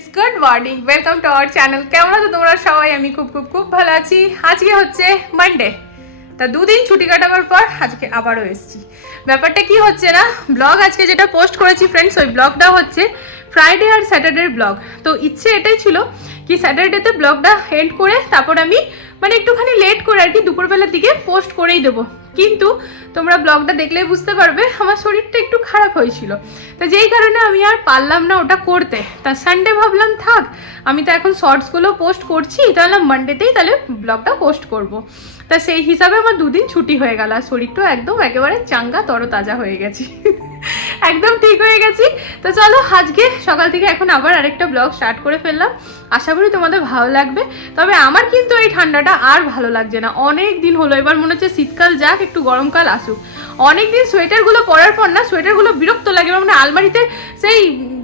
Friends good morning welcome to our channel কেমন আছো তোমরা সবাই? আমি খুব খুব খুব ভালো আছি। আজকে হচ্ছে মানডে তা দুদিন ছুটি কাটাবার পর আজকে আবারও এসেছি। ব্যাপারটা কি হচ্ছে না? ব্লগ আজকে যেটা পোস্ট করেছি ফ্রেন্ডস ওই ব্লগটা হচ্ছে ফ্রাইডে আর স্যাটারডের ব্লগ। তো ইচ্ছে এটাই ছিল কি স্যাটারডেতে ব্লগটা এন্ড করে তারপর আমি মানে একটুখানি লেট করে আর কি দুপুরবেলার দিকে পোস্ট করেই দেবো। কিন্তু তোমরা ব্লগটা দেখলেই বুঝতে পারবে, আমার শরীরটা একটু খারাপ হয়েছিল। তো যেই কারণে আমি আর পারলাম না ওটা করতে। তা সানডে ভাবলাম, থাক, আমি তো এখন শর্টসগুলো পোস্ট করছি, তাহলে মানডেতেই তাহলে ব্লগটা পোস্ট করব। তা সেই হিসাবে আমার দুদিন ছুটি হয়ে গেল, আর শরীরটাও একদম একেবারে চাঙ্গা, তরতাজা হয়ে গেছি। একদম ঠিক হয়ে গেছি। তো চলো আজকে সকাল থেকে এখন আবার আরেকটা ব্লগ স্টার্ট করে ফেললাম। আশা করি তোমাদের ভালো লাগবে। তবে আমার কিন্তু এই ঠান্ডাটা আর ভালো লাগছে না। অনেক দিন হলো, এবার মনে হচ্ছে শীতকাল যাক, একটু গরমকাল আসুক। অনেক দিন সোয়েটারগুলো পরার পর না, সোয়েটারগুলো বিরক্ত লাগে মানে আলমারিতে সেই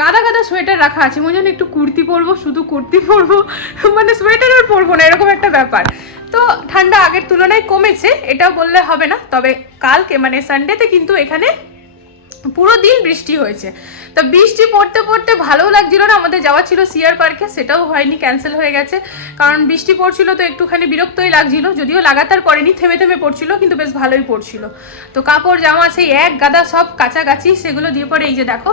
গাদা গাদা সোয়েটার রাখা আছে। মনে একটু কুর্তি পরবো, শুধু কুর্তি পরবো। মানে সোয়েটার আর পরবো না, এরকম একটা ব্যাপার। তো ঠান্ডা আগের তুলনায় কমেছে এটা বললে হবে না। তবে কালকে মানে সানডেতে কিন্তু এখানে পুরো দিন বৃষ্টি হয়েছে। তা বৃষ্টি পড়তে পড়তে ভালোও লাগছিল না, আমাদের যাওয়া ছিল সিয়ার পার্কে সেটাও হয়নি ক্যান্সেল হয়ে গেছে। কারণ বৃষ্টি পড়ছিল তো একটুখানি বিরক্তই লাগছিল, যদিও লাগাতার পরেনি থেমে থেমে পড়ছিল, কিন্তু বেশ ভালোই পড়ছিল। তো কাপড় জামা সেই এক গাদা সব কাছাকাছি, সেগুলো দিয়ে পরে এই যে দেখো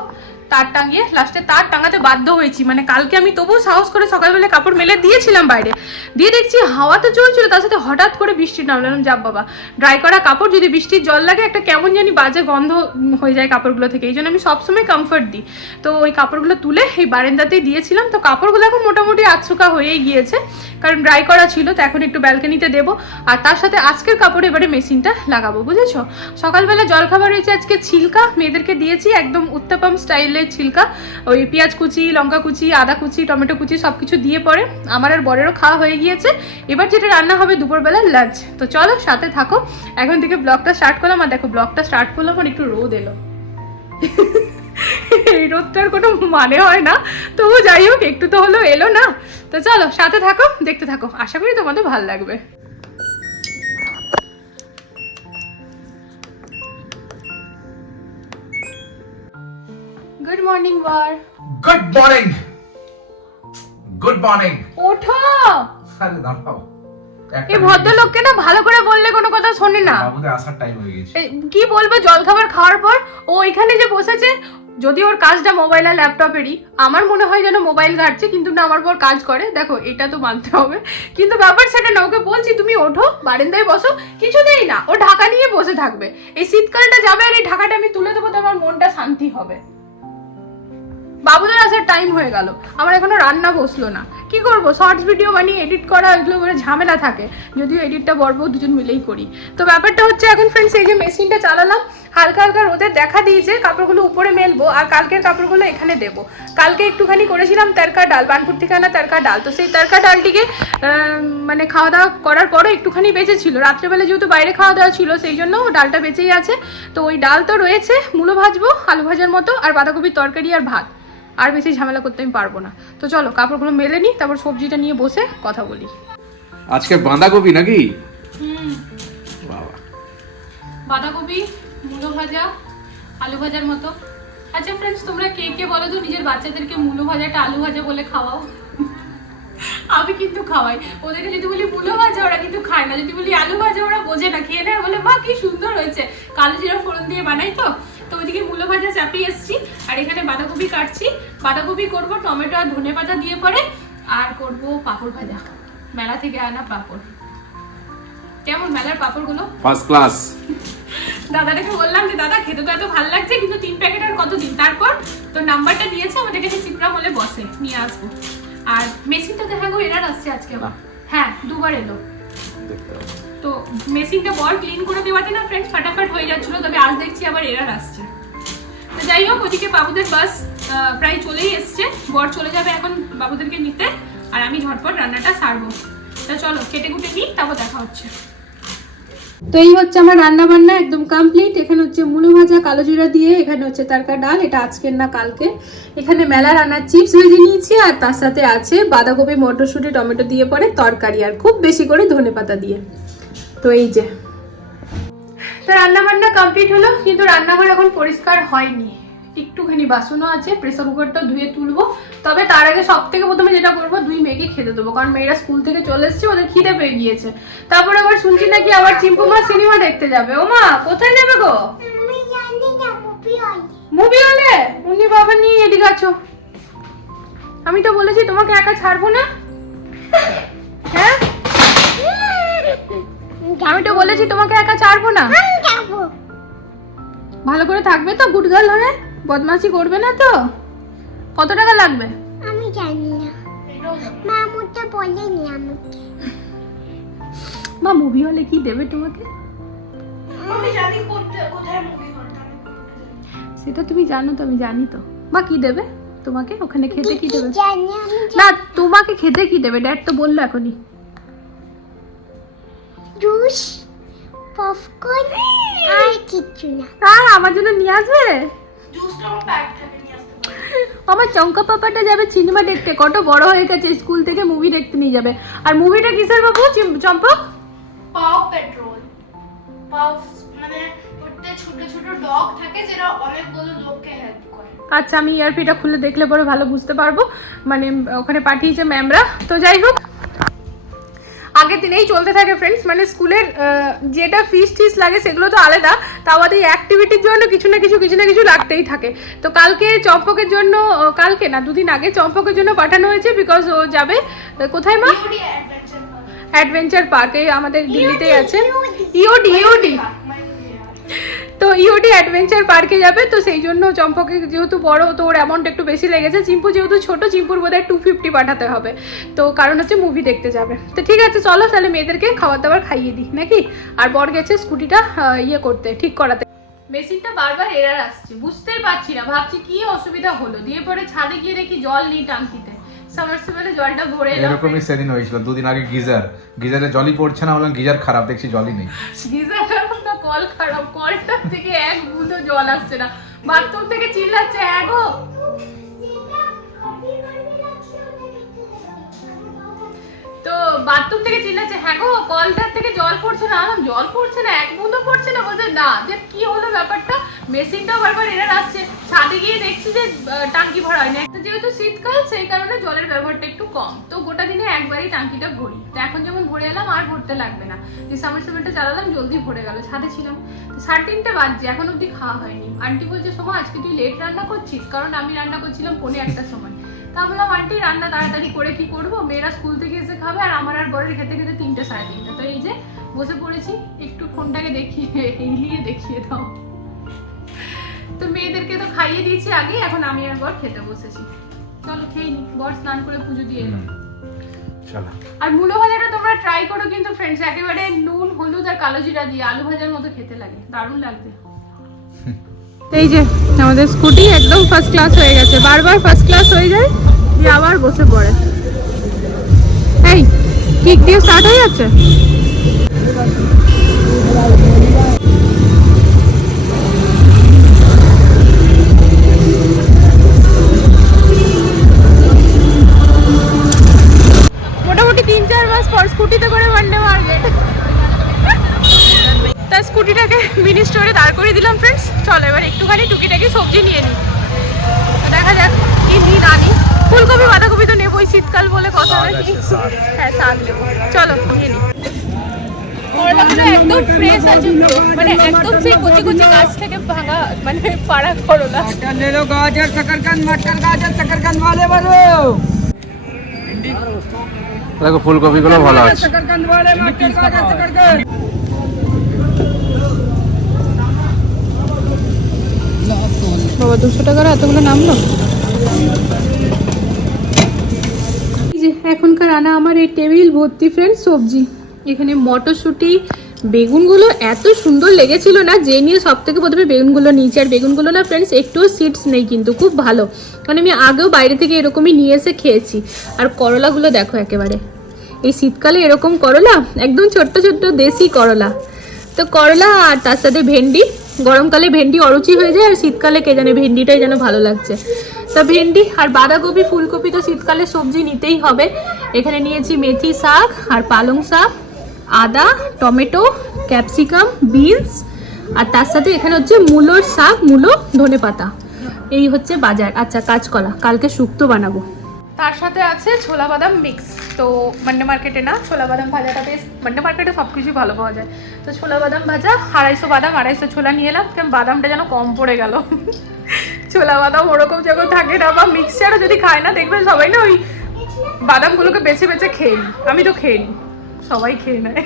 তার টাঙিয়ে লাস্টে তার টাঙাতে বাধ্য হয়েছি। মানে কালকে আমি তবুও সাহস করে সকালবেলা কাপড় মেলে দিয়েছিলাম বাইরে। দিয়ে দেখছি হাওয়া তো চলছিল, তার সাথে হঠাৎ করে বৃষ্টি নামলাম যাব বাবা ড্রাই করা কাপড়, যদি বৃষ্টির জল লাগে, একটা কেমন জানি বাজে গন্ধ হয়ে যায় কাপড়গুলো থেকে। এই জন্য আমি সবসময় কমফর্ট দিই। তো ওই কাপড়গুলো তুলে এই বারেন্দাতেই দিয়েছিলাম। তো কাপড়গুলো এখন মোটামুটি আচুকা হয়েই গিয়েছে। কারণ ড্রাই করা ছিল, তো এখন একটু ব্যালকানিতে দেবো। আর তার সাথে আজকের কাপড় এবারে মেশিনটা লাগাবো, বুঝেছ? সকালবেলা জলখাবার হয়েছে আজকে ছিলকা। মেয়েদেরকে দিয়েছি একদম উত্তাপাম স্টাইলের ছিলকা, ওই পেঁয়াজ কুচি, লঙ্কা কুচি, আদা কুচি, টমেটো কুচি সব কিছু দিয়ে পরে আমার আর বরেরও খাওয়া হয়ে গিয়েছে। এবার যেটা রান্না হবে দুপুরবেলা লাঞ্চ তো চলো সাথে থাকো। এখন থেকে ব্লগটা স্টার্ট করলাম আর দেখো ব্লগটা স্টার্ট করলাম আর একটু রোদ এলো। এই রোদটার কোনো মানে হয় না। তবু যাই হোক, একটু তো হলেও এলো না। তো চলো সাথে থাকো, দেখতে থাকো। আশা করি তোমাদের ভালো লাগবে। মর্নিং বার গুড মর্নিং গুড মর্নিং ওঠো। আরে দাঁড়াও। এই ভদ্রলোককে না ভালো করে বললে কোনো কথা শোনে না। বাবুদের আসার টাইম হয়ে গেছে। কি বলবে জলখাবার খাওয়ার পর ও এখানে যে বসেছে যদি ওর কাজটা মোবাইল আর ল্যাপটপেরই আমার মনে হয় যেন মোবাইল ঘাটছে কিন্তু না আমার পর কাজ করে। দেখো এটা তো মানতে হবে। কিন্তু ব্যাপার সেটা না ওকে বলছি তুমি ওঠো বারান্দায় বসো। কিছুতেই না ও ঢাকা নিয়ে বসে থাকবে। এই শীতকালটা যাবে আর এই ঢাকাটা আমি তুলে দেবো তো আমার মনটা শান্তি হবে। বাবুদের আসার টাইম হয়ে গেল। আমার এখনও রান্না বসল না। কি করব? শর্টস ভিডিও বানিয়ে এডিট করা, এগুলো মানে ঝামেলা থাকে। যদিও এডিটটা বড় দুজন মিলেই করি। তো ব্যাপারটা হচ্ছে এখন ফ্রেন্ডস এই যে মেশিনটা চালালাম, হালকা হালকা রোদের দেখা দিয়েছে, কাপড়গুলো উপরে মেলবো, আর কালকের কাপড়গুলো এখানে দেবো। কালকে একটুখানি করেছিলাম তারকা ডাল, বানপুর থেকে আনা তারকা ডাল। তো সেই তারকা ডালটিকে মানে খাওয়া দাওয়া করার পরও একটুখানি বেঁচে ছিল রাত্রেবেলা যেহেতু বাইরে খাওয়া দাওয়া ছিল, সেই জন্য ডালটা বেঁচেই আছে। তো ওই ডাল তো রয়েছে, মূলো ভাজবো, আলু ভাজার মতো, আর বাঁধাকপির তরকারি আর ভাত। আর বেশি ঝামেলা করতে আমি পারব না। তো চলো কাপড়গুলো মেলে নিই তারপর সবজিটা নিয়ে বসে কথা বলি। আজকে বাঁধাকপি নাকি? বাবা। বাঁধাকপি মূলো ভাজা আলু ভাজার মতো। আচ্ছা ফ্রেন্ডস তোমরা কে কে বলো তো নিজের বাচ্চাদেরকে মূলো ভাজাটা আলু ভাজা বলে খাওয়াও? আমি কিন্তু খাওয়াই। ওদেরকে যদি বলি মূলো ভাজা ওরা কিন্তু খায় না। যদি বলি আলু ভাজা ওরা বোঝে না খেয়ে নেয়। বলে মা কি সুন্দর হয়েছে। কালো জিরা ফোড়ন দিয়ে বানাই তো? তো ওইদিকে মূলো ভাজা চাপিয়ে এসছি। আর এখানে বাঁধাকপি কাটছি। বাঁধাকপি করব টমেটো আর ধনে পাতা দিয়ে পরে আর করব পাঁপড় ভাজা। মেলা থেকে আনা পাঁপড়। কেমন মেলার পাঁপড়গুলো? ফার্স্ট ক্লাস দাদাটাকে বললাম যে দাদা খেতে তো এত ভালো লাগছে কিন্তু তিন প্যাকেট আর কতদিন? তারপর তোর নাম্বারটা দিয়েছে আমাদের কাছে সিপ্রা মলে বসে নিয়ে আসব। আর মেশিনটা দেখা গো এরার আসছে আজকে আবার। হ্যাঁ দুবার এলো। তো মেশিনটা বর ক্লিন করে দেওয়াতে না ফ্রেন্ডস ফাটাফাট হয়ে যাচ্ছিল তবে আজ দেখছি আবার এরার আসছে। তো যাই হোক ওদিকে বাবুদের বাস প্রায় চলেই এসছে। বর চলে যাবে এখন বাবুদেরকে নিতে আর আমি ঝটপট রান্নাটা সারবো। তা চলো কেটে কুটে নিই তারপর দেখা হচ্ছে। তো এই হচ্ছে আমার রান্না বান্না একদম কমপ্লিট এখানে হচ্ছে মুলো ভাজা কালো জিরা দিয়ে এখানে হচ্ছে তারকা ডাল এটা আজকের না কালকে। এখানে মেলা রান্নার চিপস ভেজে নিয়েছি আর তার সাথে আছে বাঁধাকপি মটরশুঁটি টমেটো দিয়ে পরে তরকারি আর খুব বেশি করে ধনে পাতা দিয়ে। তো এই যে। তো রান্না বান্না কমপ্লিট হলো কিন্তু রান্নাঘর এখন পরিষ্কার হয়নি। একটুখানি বাসনও আছে প্রেসার কুকারটা ধুয়ে তুলবো। তবে তার আগে সব থেকে প্রথমে যেটা করব দুই মেয়েকে খেতে দেবো। কারণ মেয়েরা স্কুল থেকে চলে এসছে ওদের খিদে পেয়ে গিয়েছে। তারপরে আবার শুনছি নাকি আবার চিম্পু মা সিনেমা দেখতে যাবে। ও মা কোথায় যাবে গো? মুভি হলে? উনি বাবা নিয়ে এদিকে আছো। আমি তো বলেছি তোমাকে একা ছাড়বো না। হ্যাঁ? আমি তো বলেছি তোমাকে একা ছাড়বো না। ভালো করে থাকবে তো গুড গার্ল হয়ে? বদমাশি করবে না তো? কত টাকা লাগবে? আমি জানি না। মা মুটা বলেনি আমাকে। মা মুভি হলে কি দেবে তোমাকে? আমি জানি কোথায় মুভি হলটা সেটা তুমি জানো তো আমি জানি তো। মা কি দেবে তোমাকে? ওখানে খেতে কি দেবে? জানি আমি না তোমাকে খেতে কি দেবে? ড্যাড তো বলল এখনই। জুস পপকর্ন আর কিছু না। আর আমার জন্য নিয়ে আসবে? আমার চঙ্কা পাপাটা যাবে সিনেমা দেখতে। কত বড় হয়ে গেছে স্কুল থেকে মুভি দেখতে নিয়ে যাবে। আর মুভিটা কিসের বাবু চিম- চম্পক? পাও পেট্রোল পাও মানে ওতে ছোট ছোট ডগ থাকে যেটা অনেকগুলো লোককে হেল্প করে। আচ্ছা আমি ইয়ারপিটা খুলে দেখলে পরে ভালো বুঝতে পারব। মানে ওখানে পাঠিয়েছে ম্যামরা তো যাই হোক আগের দিনেই চলতে থাকে ফ্রেন্ডস মানে স্কুলের যেটা ফিস টিস লাগে সেগুলো তো আলাদা তাও আমাদের অ্যাক্টিভিটির জন্য কিছু না কিছু কিছু না কিছু লাগতেই থাকে। তো কালকে চম্পকের জন্য কালকে না দুদিন আগে চম্পকের জন্য পাঠানো হয়েছে বিকজ ও যাবে কোথায় মা? অ্যাডভেঞ্চার পার্ক অ্যাডভেঞ্চার পার্কে আমাদের দিল্লিতেই আছে। ইওডি ইওডি তো ইওডি অ্যাডভেঞ্চার পার্কে যাবে, তো সেই জন্য চম্পকে যেহেতু বড়, তো ওর অ্যামাউন্ট একটু বেশি লেগেছে। চিম্পু যেহেতু ছোট, চিম্পুর বোধহয় টু ফিফটি পাঠাতে হবে। তো কারণ হচ্ছে মুভি দেখতে যাবে। তো ঠিক আছে, চলো তাহলে মেয়েদেরকে খাবার দাবার খাইয়ে দিই, নাকি? আর বর গেছে স্কুটিটা ইয়ে করতে, ঠিক করাতে। মেশিনটা বারবার এরার আসছে, বুঝতেই পারছি না। ভাবছি কি অসুবিধা হলো? দিয়ে পরে ছাদে গিয়ে দেখি জল নেই টাঙ্কিতে। সামারসিবলে জলটা ভরে এরকমই সেদিন হয়েছিল দুদিন আগে গিজার। গিজারে জলই পড়ছে না বললাম গিজার খারাপ দেখছি জলই নেই। গিজার খারাপ না কল খারাপ কলটার থেকে এক বুঁদো জল আসছে না। বাথরুম থেকে চিল্লাচ্ছে হ্যাঁ গো। তো বাথরুম থেকে চিল্লাচ্ছে হ্যাঁ গো কলটার থেকে জল পড়ছে না। আলাম জল পড়ছে না, এক বুঁদো পড়ছে না? বলছে, না, যে কি হলো ব্যাপারটা? মেশিনটাও বারবার এরার আসছে। ছাদে গিয়ে দেখছি যে টাঙ্কি ভরা হয়নি। একটা যেহেতু শীতকাল, সেই কারণে জলের ব্যবহারটা একটু কম। তো গোটা দিনে একবারই টাঙ্কিটা ভরি। তো এখন যেমন ভরে এলাম, আর ভরতে লাগবে না। যে সামার সিমেন্টটা চালালাম জলদি ভরে গেল। ছাদে ছিলাম। তো সাড়ে তিনটে বাজছে, এখন অবধি খাওয়া হয়নি। আন্টি বলছে, সোমা, আজকে তুই লেট রান্না করছিস? কারণ আমি রান্না করছিলাম পৌনে একটার সময়। তা বললাম আন্টি রান্না তাড়াতাড়ি করে কি করব? মেয়েরা স্কুল থেকে এসে খাবে আর আমার আর বরের খেতে খেতে তিনটে সাড়ে তিনটে। তো এই যে বসে পড়েছি একটু ফোনটাকে দেখিয়ে হিলিয়ে দেখিয়ে দাও। তো মেয়েদেরকে তো খাইয়ে দিয়েছি আগে এখন আমি আর বর খেতে বসেছি। চলো খেয়ে নি বর স্নান করে পুজো দিয়ে এলো। আর মূলো ভাজাটা তোমরা ট্রাই করো কিন্তু ফ্রেন্ডস একেবারে নুন হলুদ আর কালো জিরা দিয়ে আলু ভাজার মতো খেতে লাগে দারুণ লাগবে। এই যে, আমাদের স্কুটি একদম ফার্স্ট ক্লাস হয়ে গেছে। বারবার ফার্স্ট ক্লাস হয়ে যায়, দিয়ে আবার বসে পড়ে। এই কিক দিয়ে স্টার্ট হয়ে যাচ্ছে? চলো নিয়ে নিই করলাগুলো একদম ফ্রেশ আছে পুরো। মানে একদম সেই কচি কচি গাছ থেকে ভাঙা মানে পাড়া করলা ले लो गाजर शकरकंद मटर गाजर शकरकंद वाले भरो দেখো ফুলকপিগুলো ভালো আছে शकरकंद वाले मटर गाजर शकरकंद বাবা দুশো টাকার এতগুলো নামলো এই যে এখনকার আনা আমার এই টেবিল, ভর্তি ফ্রেন্ড, সবজি। এখানে মটরশুঁটি, বেগুনগুলো এত সুন্দর লেগেছিল না, যে নিয়ে সব থেকে প্রথমে বেগুনগুলো নিয়েছি। আর বেগুনগুলো না ফ্রেন্ডস একটুও সিডস নেই কিন্তু, খুব ভালো। মানে আমি আগেও বাইরে থেকে এরকমই নিয়ে এসে খেয়েছি। আর করলাগুলো দেখো একেবারে। এই শীতকালে এরকম করলা, একদম ছোট্ট ছোট্ট দেশি করলা। তো করলা আর তার সাথে ভেন্ডি গরমকালে ভেন্ডি অরুচি হয়ে যায় আর শীতকালে কে জানে ভেন্ডিটাই যেন ভালো লাগছে। তা ভেন্ডি আর বাঁধাকপি, ফুলকপি তো শীতকালে সবজি নিতেই হবে। এখানে নিয়েছি মেথি শাক আর পালং শাক, আদা, টমেটো, ক্যাপসিকাম, বিনস আর তার সাথে এখানে হচ্ছে মূলোর শাক, মূলো ধনে পাতা এই হচ্ছে বাজার। আচ্ছা কাঁচকলা। কালকে শুক্তো বানাবো। তার সাথে আছে ছোলা বাদাম মিক্স তো মান্ডে মার্কেটে না, ছোলা বাদাম ভাজাটা বেশ মান্ডে মার্কেটে সব কিছুই ভালো পাওয়া যায়। তো ছোলা বাদাম ভাজা, আড়াইশো বাদাম, আড়াইশো ছোলা নিয়ে এলাম কেমন বাদামটা যেন কম পড়ে গেল। ছোলা বাদাম ওরকম যখন থাকে না, বা মিক্সচারও যদি খায় না দেখবেন সবাই না ওই বাদামগুলোকে বেছে বেছে খেয়ে আমি তো খেয়ে নিই সবাই খেয়ে নেয়।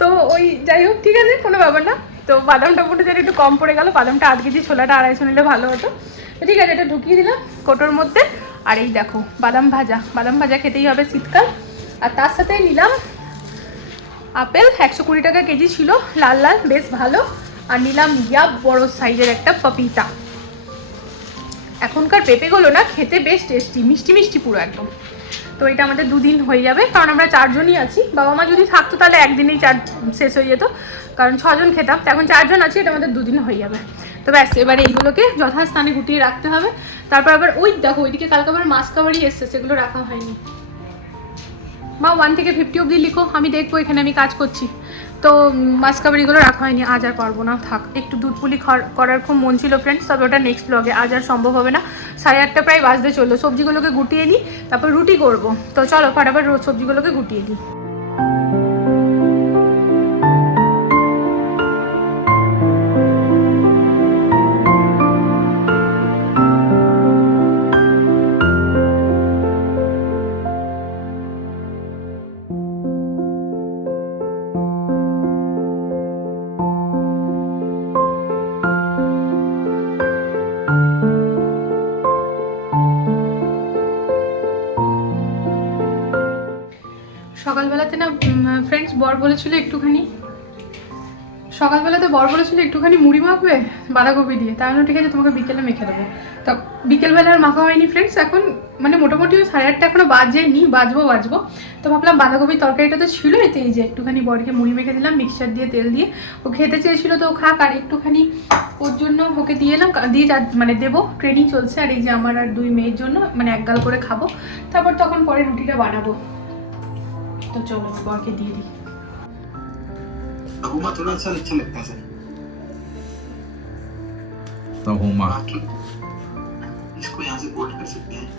তো ওই যাই হোক, ঠিক আছে, কোনো ব্যাপার না। তো বাদামটা পুরো যেন একটু কম পড়ে গেল, বাদামটা আধ কেজি, ছোলাটা আড়াইশো নিলে ভালো হতো। ঠিক আছে, এটা ঢুকিয়ে দিলাম কোটোর মধ্যে। আর এই দেখো, বাদাম ভাজা। বাদাম ভাজা খেতেই হবে শীতকাল। আর তার সাথে নিলাম আপেল। একশো কুড়ি টাকা কেজি ছিল, লাল লাল, বেশ ভালো। আর নিলাম ইয়া বড় সাইজের একটা পপিতা। এখনকার পেঁপেগুলো না খেতে বেশ টেস্টি মিষ্টি মিষ্টি পুরো একদম। তো এটা আমাদের দুদিন হয়ে যাবে, কারণ আমরা চারজনই আছি। বাবা মা যদি থাকতো তাহলে একদিনেই চার, শেষ হয়ে যেত। কারণ ছজন খেতাম, তো এখন চারজন আছি, এটা আমাদের দুদিন হয়ে যাবে। ব্যাস, এবার এইগুলোকে যথাস্থানে গুটিয়ে রাখতে হবে। তারপর আবার ওই দেখো, ওইদিকে কালকে আবার মাছ কাবারই এসছে, সেগুলো রাখা হয়নি। বা ওয়ান থেকে ফিফটি অবধি লিখো, আমি দেখব, এখানে আমি কাজ করছি। তো মাছ কাবারিগুলো রাখা হয়নি, আজ আর পারব না, থাক। একটু দুধ পুলি করার খুব মন ছিল ফ্রেন্ডস তবে ওটা নেক্সট ব্লগে আজ আর সম্ভব হবে না। সাড়ে আটটা প্রায় বাজতে চলল, সবজিগুলোকে গুটিয়ে নিই, তারপর রুটি করব। তো চলো, ফটাফট সবজিগুলোকে গুটিয়ে নিই। বর বলেছিল একটুখানি। সকালবেলাতে বর বলেছিল একটুখানি মুড়ি মাখবে বাঁধাকপি দিয়ে। তাই ঠিক আছে, তোমাকে বিকেলে মেখে দেবো। তো বিকেলবেলা আর মাখা হয়নি ফ্রেন্ডস এখন মানে মোটামুটি ওই সাড়ে আটটা এখনও বাজেনি, বাজবো বাজবো। তো ভাবলাম বাঁধাকপির তরকারিটা তো ছিল এতে, এই যে একটুখানি বরকে মুড়ি মেখে দিলাম মিক্সচার দিয়ে তেল দিয়ে। ও খেতে চেয়েছিল তো খাক, আর একটুখানি ওর জন্য ওকে দিয়ে এলাম দিয়ে যা মানে দেবো ট্রেনিং চলছে, আর এই যে আমার আর দুই মেয়ের জন্য মানে একগাল করে খাব। তারপর তখন পরে রুটিটা বানাবো। তো চলো বরকে দিয়ে দিই। दी अहुमा थोड़ा सा अच्छा लगता है सर তো হুমা बाकी इसको यहाँ से कोट कर सकते हैं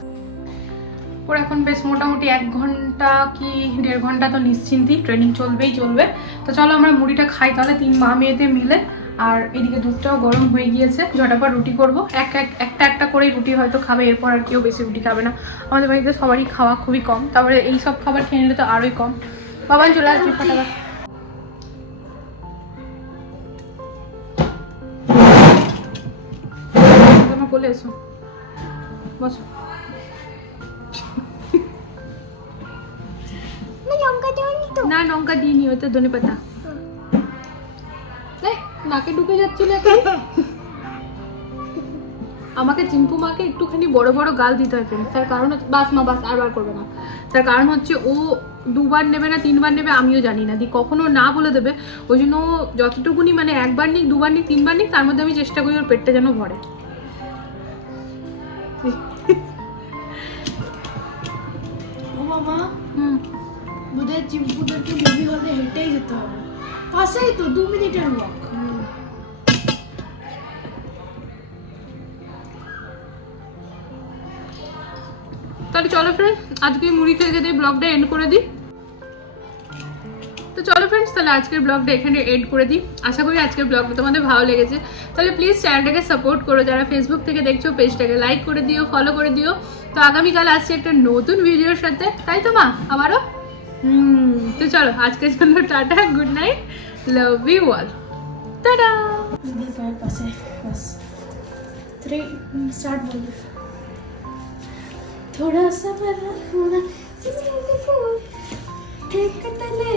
ওর এখন বেশ মোটামুটি এক ঘন্টা কি দেড় ঘন্টা তো নিশ্চিন্তেই ট্রেনিং চলবেই চলবে তো চলো আমরা মুড়িটা খাই তাহলে তিন মা মেয়েতে মিলে আর এদিকে দুধটাও গরম হয়ে গিয়েছে ঝটাপট রুটি করব এক এক একটা একটা করেই রুটি হয়তো খাবে এরপর আর কেউ বেশি রুটি খাবে না আমাদের বাড়িতে সবারই খাওয়া খুবই কম তারপরে এই সব খাবার খেয়ে নিলে তো আরোই কম বাবা চলে আসবে ফটাফট বলে এসো। বসো। না লঙ্কা দিইনি ওতে ধনে পাতা। নাকে ঢুকে যাচ্ছিল আমাকে চিম্পু মাকে একটুখানি বড় বড় গাল দিতে হয়। তার কারণ হচ্ছে বাস মা বাস আর বার করবে না। তার কারণ হচ্ছে ও দুবার নেবে না তিনবার নেবে আমিও জানি না। দি কখনো না বলে দেবে। ওই জন্য যতটুকুনি মানে একবার নিক দুবার নিক তিনবার নিক তার মধ্যে আমি চেষ্টা করি ওর পেটটা যেন ভরে। ও বাবা। হুম। বোধহয় চিম্পুদেরকে মুভি হলে হেঁটেই যেতে হবে। পাশেই তো দু মিনিটের ওয়াক তাহলে চলো ফ্রেন্ড আজকে মুড়ি খেয়ে যেতে ব্লগটা এন্ড করে দিই। তো চলো ফ্রেন্ডস তাহলে আজকের ব্লগটা এখানে এড করে দিই আশা করি আজকের ব্লগটা তোমাদের ভালো লেগেছে তাহলে প্লিজ চ্যানেলটাকে সাপোর্ট করো যারা ফেসবুক থেকে দেখছো পেজটাকে লাইক করে দিও ফলো করে দিও তো আগামীকাল আসছে একটা নতুন ভিডিওর সাথে তাই তো মা আবারও হুম তো চলো আজকের জন্য tata good night love you all tata দিদি পায়ের পাশে বাস থ্রি স্টার্ট বল थोड़ा सा बड़ा होना सिमरन के फूल एक तले